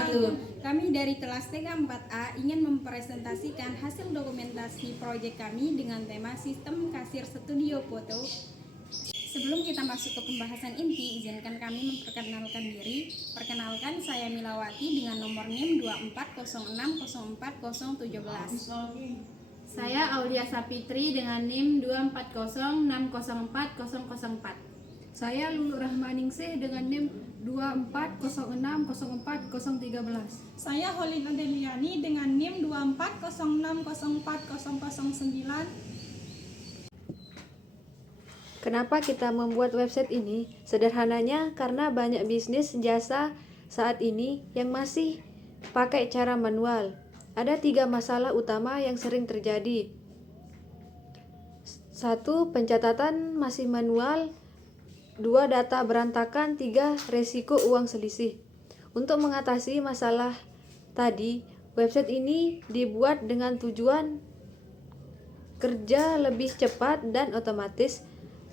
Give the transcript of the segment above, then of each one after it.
wabarakatuh. Kami dari kelas TK 4A ingin mempresentasikan hasil dokumentasi proyek kami dengan tema Sistem Kasir Studio Foto. Sebelum kita masuk ke pembahasan inti, izinkan kami memperkenalkan diri. Perkenalkan, saya Milawati dengan nomor NIM 240604017. Saya Aulia Sapitri dengan NIM 240604004. Saya Lulu Rahmaningsih dengan NIM 24060404013. Saya Holin Adeliani dengan NIM 240604009. Kenapa kita membuat website ini? Sederhananya karena banyak bisnis jasa saat ini yang masih pakai cara manual. Ada 3 masalah utama yang sering terjadi. 1. Pencatatan masih manual. 2. Data berantakan. 3. Resiko uang selisih. Untuk mengatasi masalah tadi, website ini dibuat dengan tujuan kerja lebih cepat dan otomatis,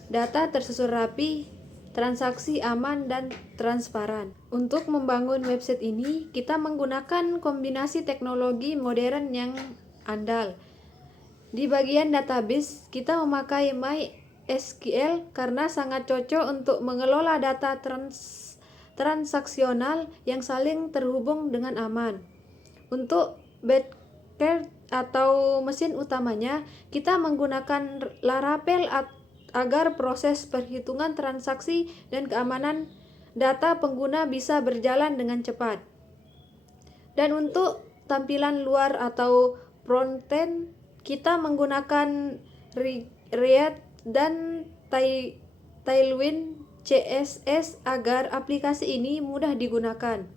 data tersusun rapi, transaksi aman dan transparan. Untuk membangun website ini, kita menggunakan kombinasi teknologi modern yang andal. Di bagian database, kita memakai MySQL karena sangat cocok untuk mengelola data transaksional yang saling terhubung dengan aman. Untuk backend atau mesin utamanya, kita menggunakan Laravel agar proses perhitungan transaksi dan keamanan data pengguna bisa berjalan dengan cepat. Dan untuk tampilan luar atau frontend, kita menggunakan React dan Tailwind CSS agar aplikasi ini mudah digunakan.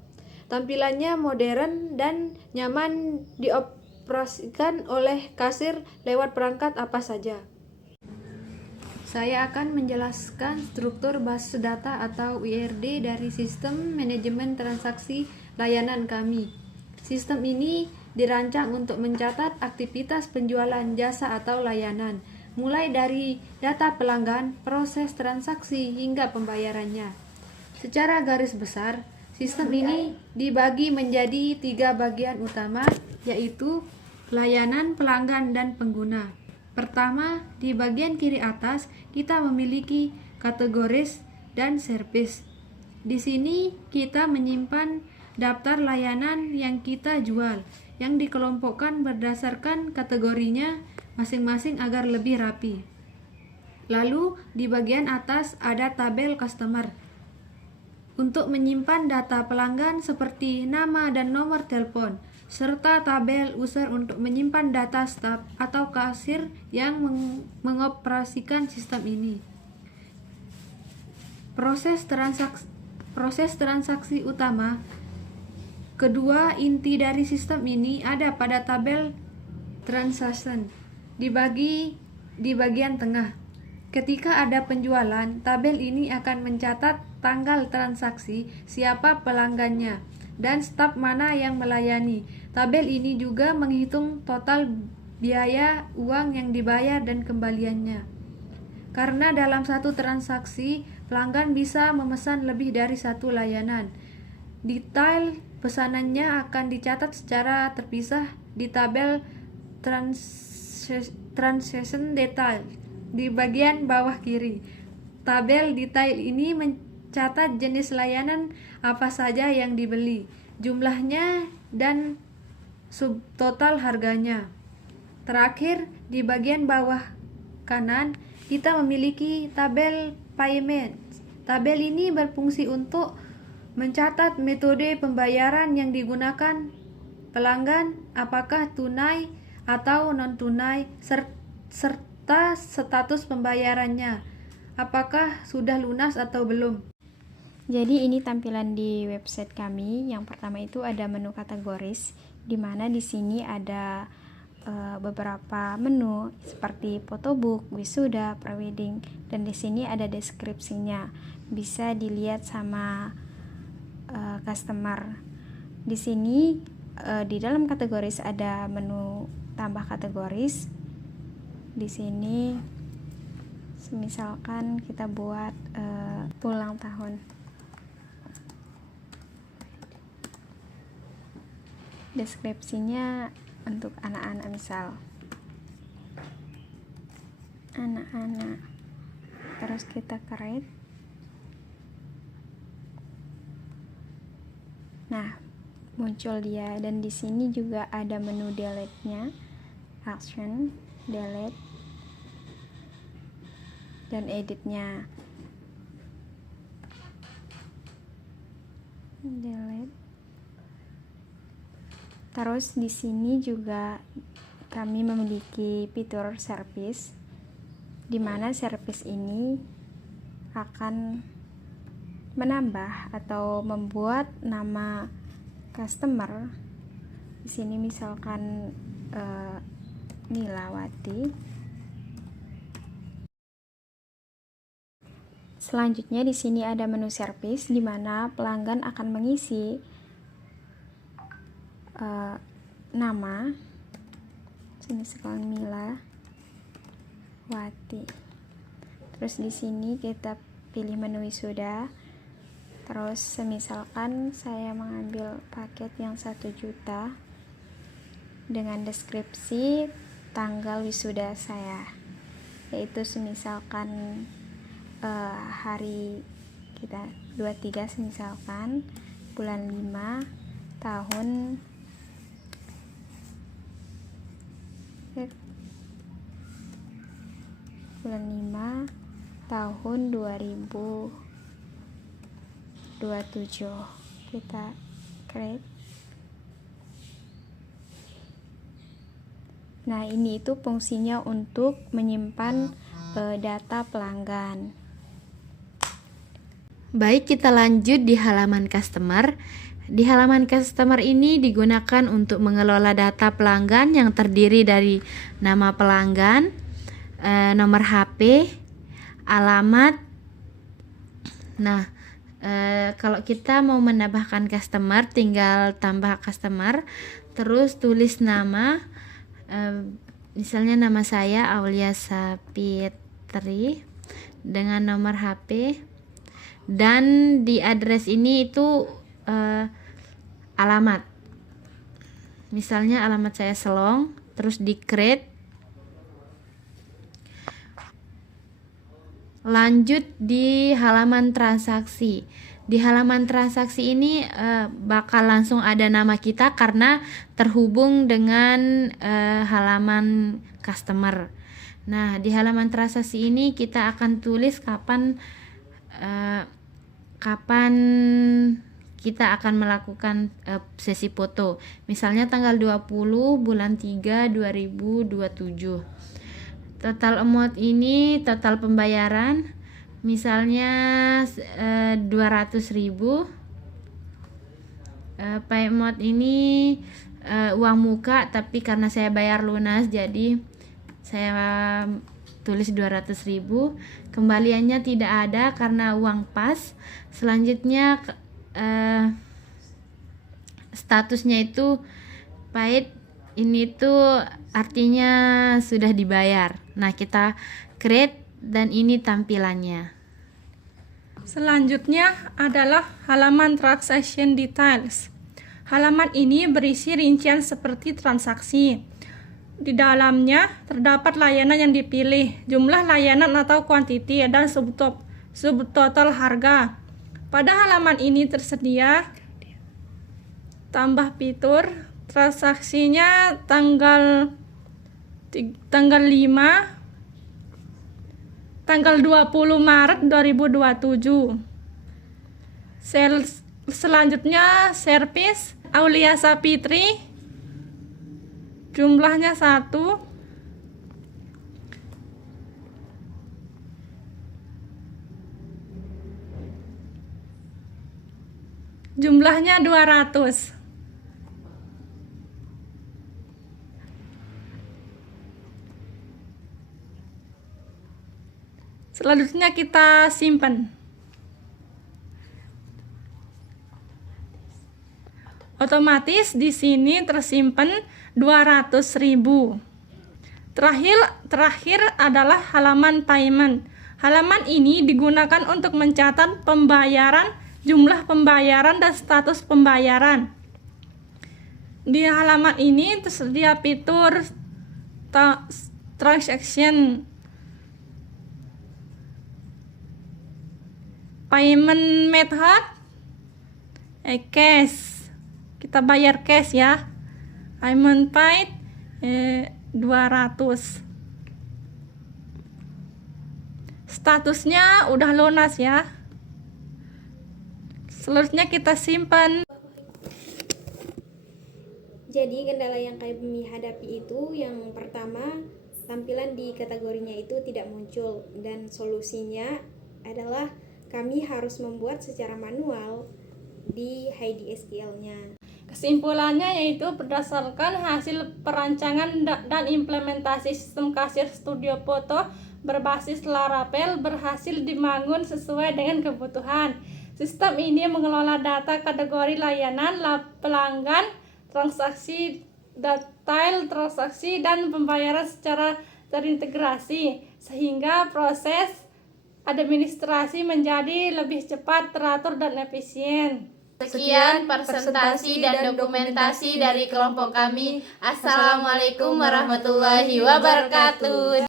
Tampilannya modern dan nyaman dioperasikan oleh kasir lewat perangkat apa saja. Saya akan menjelaskan struktur base data atau IRD dari sistem manajemen transaksi layanan kami. Sistem ini dirancang untuk mencatat aktivitas penjualan jasa atau layanan, mulai dari data pelanggan, proses transaksi, hingga pembayarannya. Secara garis besar, sistem ini dibagi menjadi 3 bagian utama, yaitu layanan, pelanggan, dan pengguna. Pertama, di bagian kiri atas, kita memiliki kategoris dan service. Di sini kita menyimpan daftar layanan yang kita jual, yang dikelompokkan berdasarkan kategorinya masing-masing agar lebih rapi. Lalu, di bagian atas ada tabel customer. Untuk menyimpan data pelanggan seperti nama dan nomor telepon, serta tabel user untuk menyimpan data staf atau kasir yang mengoperasikan sistem ini. Proses transaksi utama. Kedua inti dari sistem ini ada pada tabel transaction, dibagi di bagian tengah. Ketika ada penjualan, tabel ini akan mencatat tanggal transaksi, siapa pelanggannya, dan staf mana yang melayani. Tabel ini juga menghitung total biaya uang yang dibayar dan kembaliannya. Karena dalam satu transaksi, pelanggan bisa memesan lebih dari satu layanan. Detail pesanannya akan dicatat secara terpisah di tabel transaction detail di bagian bawah kiri. Tabel detail ini mencatat jenis layanan apa saja yang dibeli, jumlahnya, dan subtotal harganya. Terakhir, di bagian bawah kanan, kita memiliki tabel payment. Tabel ini berfungsi untuk mencatat metode pembayaran yang digunakan pelanggan, apakah tunai atau non-tunai, serta status pembayarannya, apakah sudah lunas atau belum. Jadi ini tampilan di website kami. Yang pertama itu ada menu kategoris, di mana di sini ada beberapa menu seperti photobook, wisuda, prewedding, dan di sini ada deskripsinya. Bisa dilihat sama customer. Di sini di dalam kategoris ada menu tambah kategoris. Di sini misalkan kita buat ulang tahun. deskripsinya untuk anak-anak, misal anak-anak, terus kita create. Nah, muncul dia, dan di sini juga ada menu delete-nya, action, delete, dan edit-nya. Delete. Terus di sini juga kami memiliki fitur service, di mana service ini akan menambah atau membuat nama customer. Di sini misalkan Nilawati. Selanjutnya di sini ada menu service, di mana pelanggan akan mengisi nama. Sini sekarang Nilawati. Terus di sini kita pilih menu wisuda. Terus semisalkan saya mengambil paket yang 1 juta dengan deskripsi tanggal wisuda saya, yaitu semisalkan hari kita 23, semisalkan bulan 5 tahun bulan 5 tahun 2027. Kita create. Nah, ini itu fungsinya untuk menyimpan data pelanggan. Baik, kita lanjut di halaman customer. Di halaman customer ini digunakan untuk mengelola data pelanggan yang terdiri dari nama pelanggan, nomor HP, alamat. Nah, kalau kita mau menambahkan customer, tinggal tambah customer, terus tulis nama, misalnya nama saya Aulia Sapitri dengan nomor HP, dan di address ini itu alamat, misalnya alamat saya Selong, terus di create. Lanjut di halaman transaksi. Di halaman transaksi ini bakal langsung ada nama kita karena terhubung dengan halaman customer. Nah, di halaman transaksi ini kita akan tulis kapan kita akan melakukan sesi foto. Misalnya tanggal 20 bulan 3 2027. Total amount ini total pembayaran, misalnya 200.000. Pay amount ini uang muka, tapi karena saya bayar lunas jadi saya tulis 200.000. Kembaliannya tidak ada karena uang pas. Selanjutnya statusnya itu paid, ini tuh artinya sudah dibayar. Nah, kita create dan ini tampilannya. Selanjutnya adalah halaman transaction details. Halaman ini berisi rincian seperti transaksi. Di dalamnya terdapat layanan yang dipilih, jumlah layanan atau quantity, dan subtotal harga. Pada halaman ini tersedia tambah fitur transaksinya tanggal 20 Maret 2027. Selanjutnya service Aulia Sapitri, jumlahnya 1. Jumlahnya 200. Selanjutnya kita simpan. Otomatis di sini tersimpan 200.000. Terakhir adalah halaman payment. Halaman ini digunakan untuk mencatat pembayaran, jumlah pembayaran, dan status pembayaran. Di halaman ini tersedia fitur transaction, payment method, cash. Kita bayar cash ya. Payment paid 200. Statusnya udah lunas ya. Selanjutnya kita simpan. Jadi kendala yang kami hadapi itu yang pertama, tampilan di kategorinya itu tidak muncul, dan solusinya adalah kami harus membuat secara manual di HDSQL-nya. Kesimpulannya yaitu berdasarkan hasil perancangan dan implementasi sistem kasir Studio Foto berbasis Laravel berhasil dibangun sesuai dengan kebutuhan. Sistem ini mengelola data kategori layanan, pelanggan, transaksi, detail transaksi, dan pembayaran secara terintegrasi, sehingga proses administrasi menjadi lebih cepat, teratur, dan efisien. Sekian presentasi dan dokumentasi dari kelompok kami. Assalamualaikum warahmatullahi wabarakatuh.